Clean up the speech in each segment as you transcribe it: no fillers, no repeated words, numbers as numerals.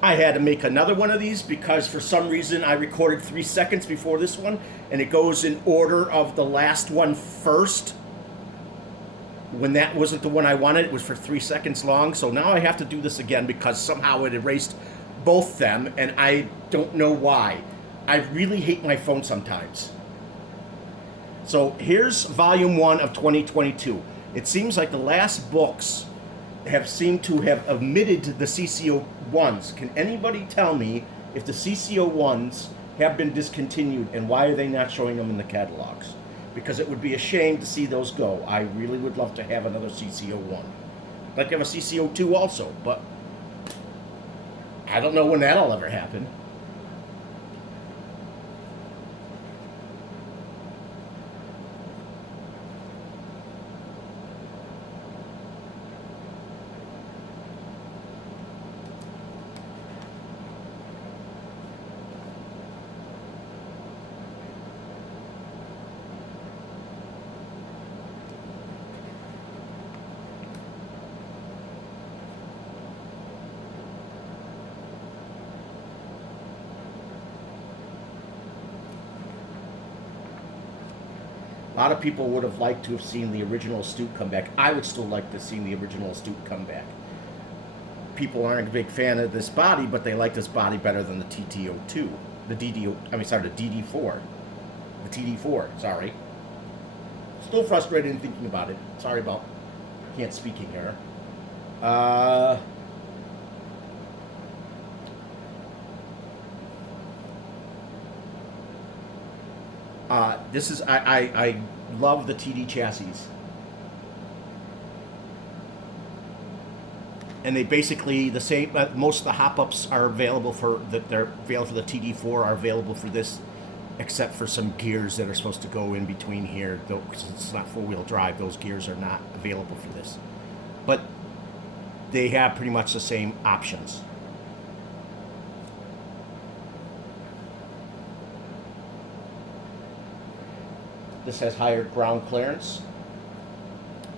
I had to make another one of these because for some reason I recorded 3 seconds before this one, and it goes in order of the last one first. When that wasn't the one I wanted, it was for 3 seconds long. So now I have to do this again because somehow it erased both them, and I don't know why. I really hate my phone sometimes. So here's volume 1 of 2022. It seems like the last books have seemed to have omitted the CCO ones. Can anybody tell me if the CCO ones have been discontinued, and why are they not showing them in the catalogs? Because it would be a shame to see those go. I really would love to have another CCO one. I'd like to have a CCO 2 also, but I don't know when that'll ever happen. A lot of people would have liked to have seen the original Astute come back. I would still like to see the original Astute come back. People aren't a big fan of this body, but they like this body better than the TTO2. The DD4. The TD4, sorry. Still frustrated in thinking about it. Sorry about can't speaking here. This is I love the TD chassis, and they basically the same. Most of the hop-ups are available for they're available for the TD4 are available for this, except for some gears that are supposed to go in between here. Though because it's not four-wheel drive, those gears are not available for this, but they have pretty much the same options. This has higher ground clearance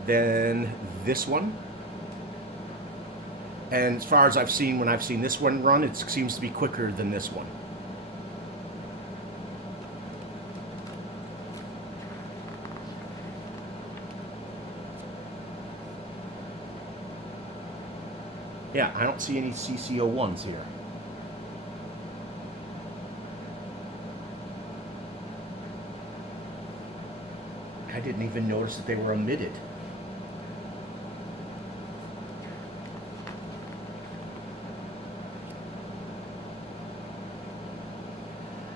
than this one. And as far as I've seen, when I've seen this one run, it seems to be quicker than this one. Yeah, I don't see any CCO ones here. I didn't even notice that they were omitted.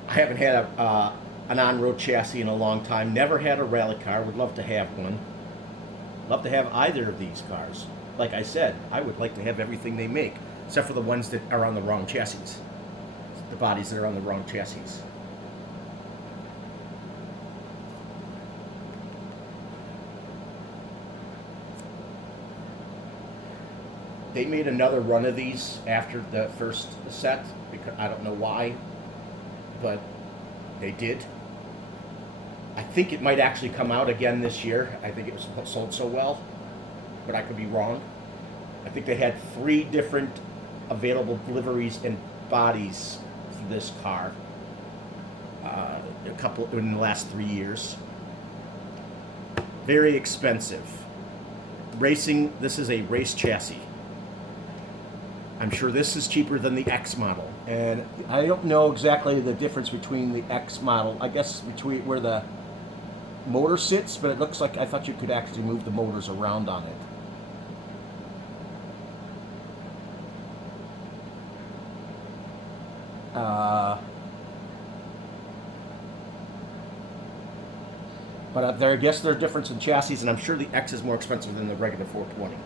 I haven't had an on-road chassis in a long time. Never had a rally car. Would love to have one. Love to have either of these cars. Like I said, I would like to have everything they make, except for the ones that are on the wrong chassis. The bodies that are on the wrong chassis. They made another run of these after the first set, because I don't know why, but they did. I think it might actually come out again this year. I think it was sold so well, but I could be wrong. I think they had 3 different available liveries and bodies for this car. A couple in the last 3 years. Very expensive. Racing, this is a race chassis. I'm sure this is cheaper than the X model. And I don't know exactly the difference between the X model, I guess between where the motor sits, but it looks like I thought you could actually move the motors around on it. But I guess there's a difference in chassis, and I'm sure the X is more expensive than the regular 420.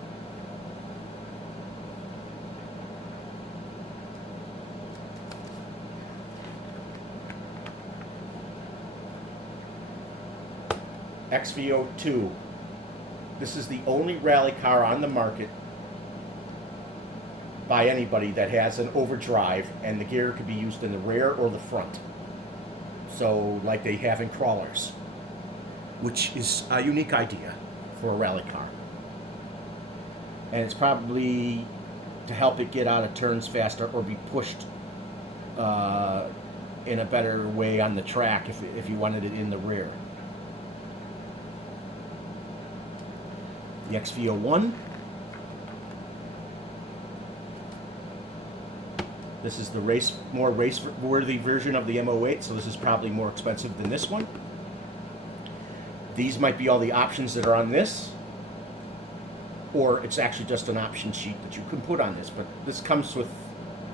XVO2. This is the only rally car on the market by anybody that has an overdrive, and the gear could be used in the rear or the front. So, like they have in crawlers, which is a unique idea for a rally car. And it's probably to help it get out of turns faster or be pushed in a better way on the track if you wanted it in the rear. The XV01. This is the more race-worthy version of the M08, so this is probably more expensive than this one. These might be all the options that are on this, or it's actually just an option sheet that you can put on this, but this comes with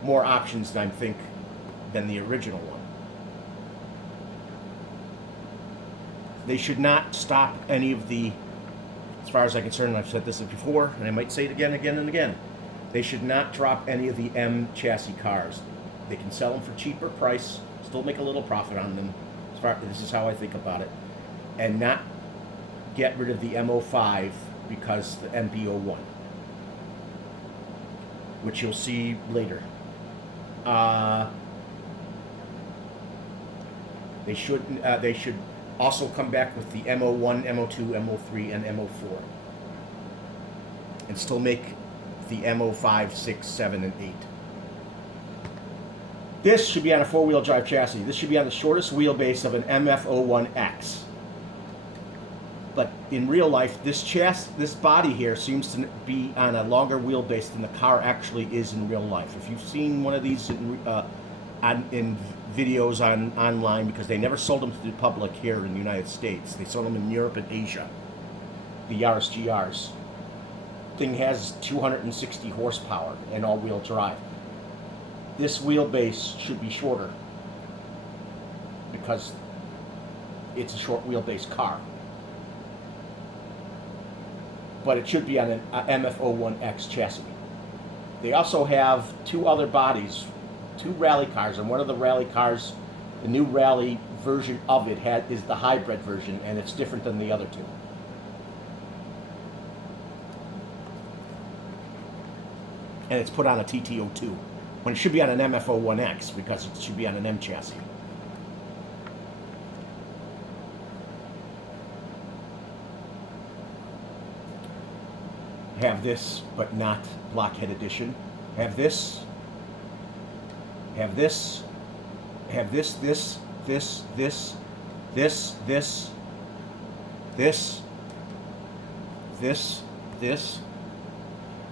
more options, I think, than the original one. They should not stop any of the, as far as I'm concerned, I've said this before, and I might say it again and again, they should not drop any of the M chassis cars. They can sell them for cheaper price, still make a little profit on them. This is how I think about it. And not get rid of the M05 because the MB01, which you'll see later. They should also come back with the M01, M02, M03, and M04, and still make the M05, 6, 7, and 8. This should be on a four-wheel drive chassis. This should be on the shortest wheelbase of an MF01X. But in real life, this body here seems to be on a longer wheelbase than the car actually is in real life. If you've seen one of these in videos online, because they never sold them to the public here in the United States. They sold them in Europe and Asia. The Yaris GRs. Thing has 260 horsepower and all-wheel drive. This wheelbase should be shorter because it's a short wheelbase car. But it should be on an MF01X chassis. They also have two other bodies, two rally cars, and one of the rally cars, the new rally version of it is the hybrid version, and it's different than the other two. And it's put on a TT02, when it should be on an MF01X because it should be on an M chassis. Have this, but not blockhead edition. Have this. Have this. Have this. This. This. This. This. This. This. This. This.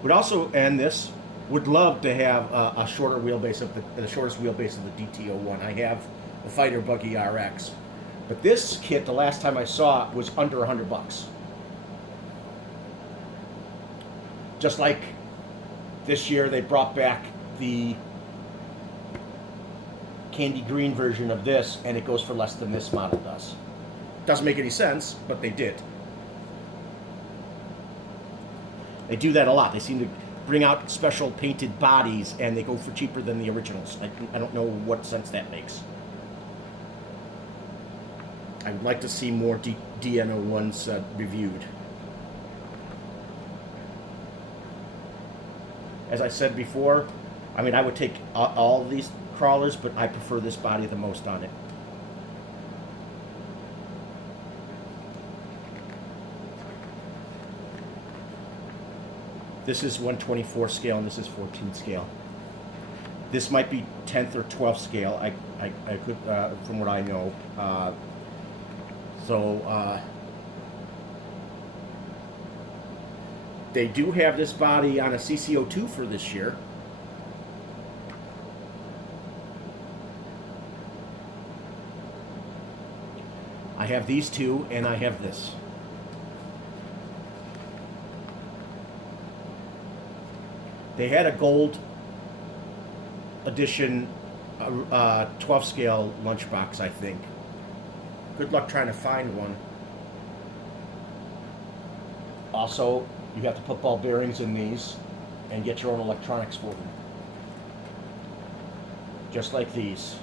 Would also, and this. Would love to have a shorter wheelbase of the shortest wheelbase of the DT01. I have the Fighter Buggy RX, but this kit, the last time I saw it, was under $100. Just like this year, they brought back the candy green version of this, and it goes for less than this model does. Doesn't make any sense, but they did. They do that a lot. They seem to bring out special painted bodies, and they go for cheaper than the originals. I don't know what sense that makes. I would like to see more DN01s reviewed. As I said before, I mean, I would take all of these crawlers, but I prefer this body the most on it. This is 1/24 scale, and this is 14 scale. This might be 10th or 12th scale. I could, from what I know. They do have this body on a CC02 for this year. I have these two, and I have this. They had a gold edition 12 scale lunchbox, I think. Good luck trying to find one. Also, you have to put ball bearings in these and get your own electronics for them. Just like these.